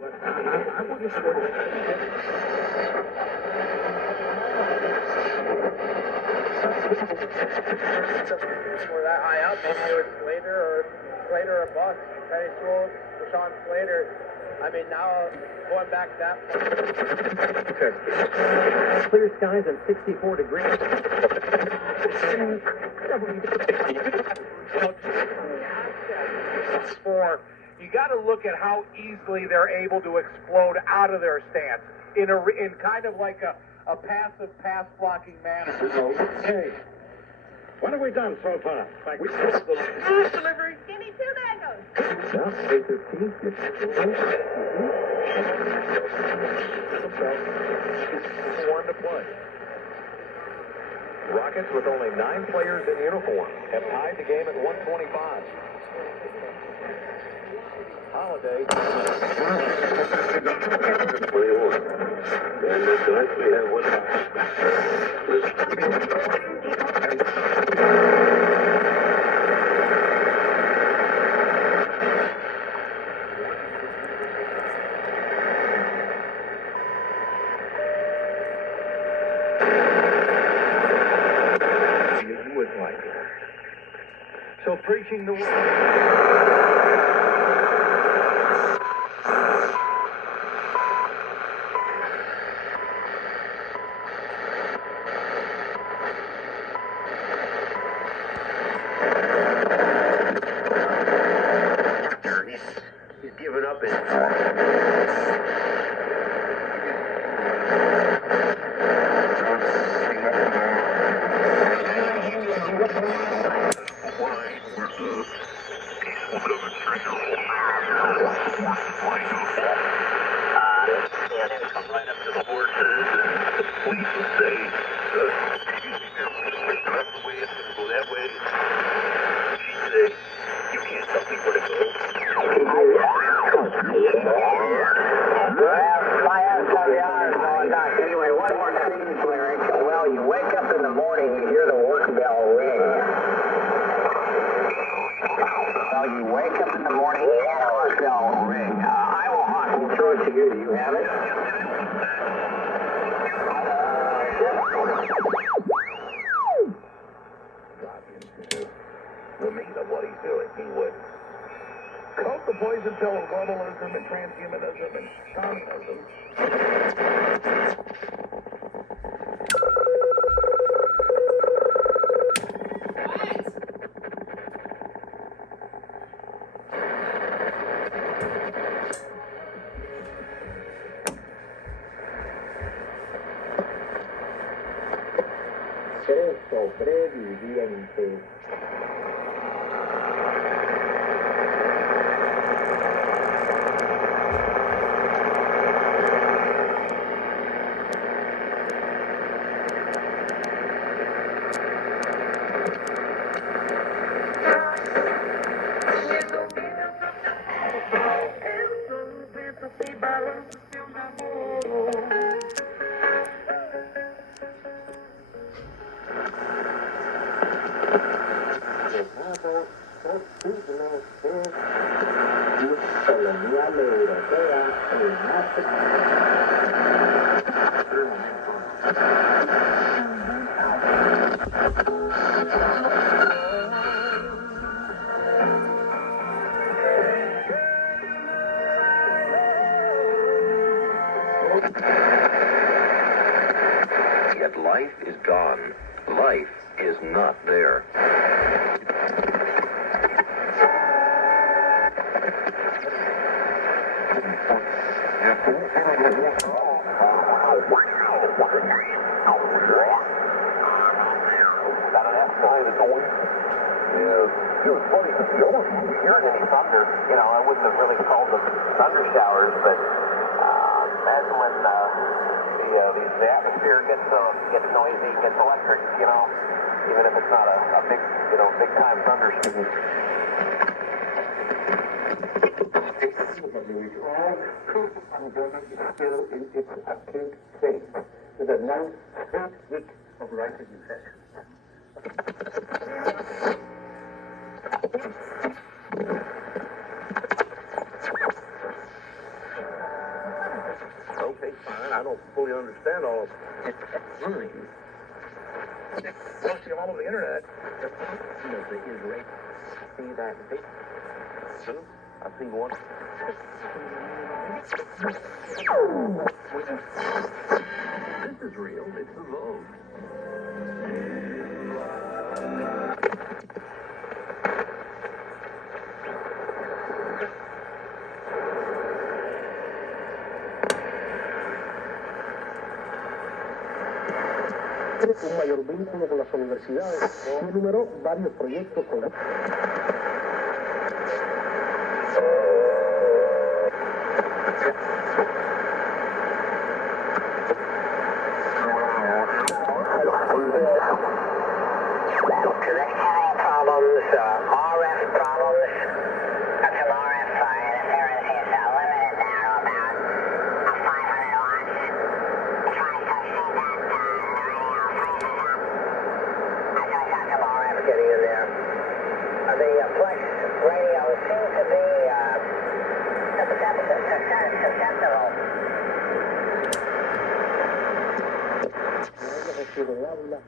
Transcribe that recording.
But I wouldn't swear we're that high up. Maybe it was Slater or Buck. Penny Sewell, Rashawn Slater. I mean, now going back to that point. Clear skies and 64 degrees. You got to look at how easily they're able to explode out of their stance in kind of like a passive pass blocking manner. Hey, what have we done so far? We Delivery. Give me 2 mangoes. Well, 8:15. One to play. Rockets, with only 9 players in uniform, have tied the game at 125. Holiday. And tonight we have one. You would like it. So preaching the word. He's given up his. Come right up to the horses, and the police will say, that's the way it's going to go that way. She'd say, you can't tell me where to go. Anyway, one more scene, Larry. Well, you wake up in the morning, you hear the work bell ring. Well, you wake up in the morning, you hear the work bell ring. I will hockey throw it to you. Do you have it? The meat of what he's doing, he would coat the poison pill of globalism and transhumanism and communism. Tres sobrevivientes. Colonial europea, el más Yet life is gone. Life is not there. Got an F-sign going. Yeah, it was funny. You almost didn't hear any thunder. You know, I wouldn't have really called them thunder showers, but imagine when the atmosphere gets noisy, gets electric. You know, even if it's not a big, big time thunderstorm. pandemic is still in its acute phase, with a now third week of rapid infection. fully understand all of it. Fine. Posting them all over the internet. See that big? I see one. This is real. It's the Vogue. Un mayor vínculo con las universidades y enumeró varios proyectos con la... Connectivity problems, RF problems. Got some RF interference is limited now to about 500 watts. Trying to see that the radio freezes up. I got some RF getting in there. The flex radio seems to be susceptible. el aula.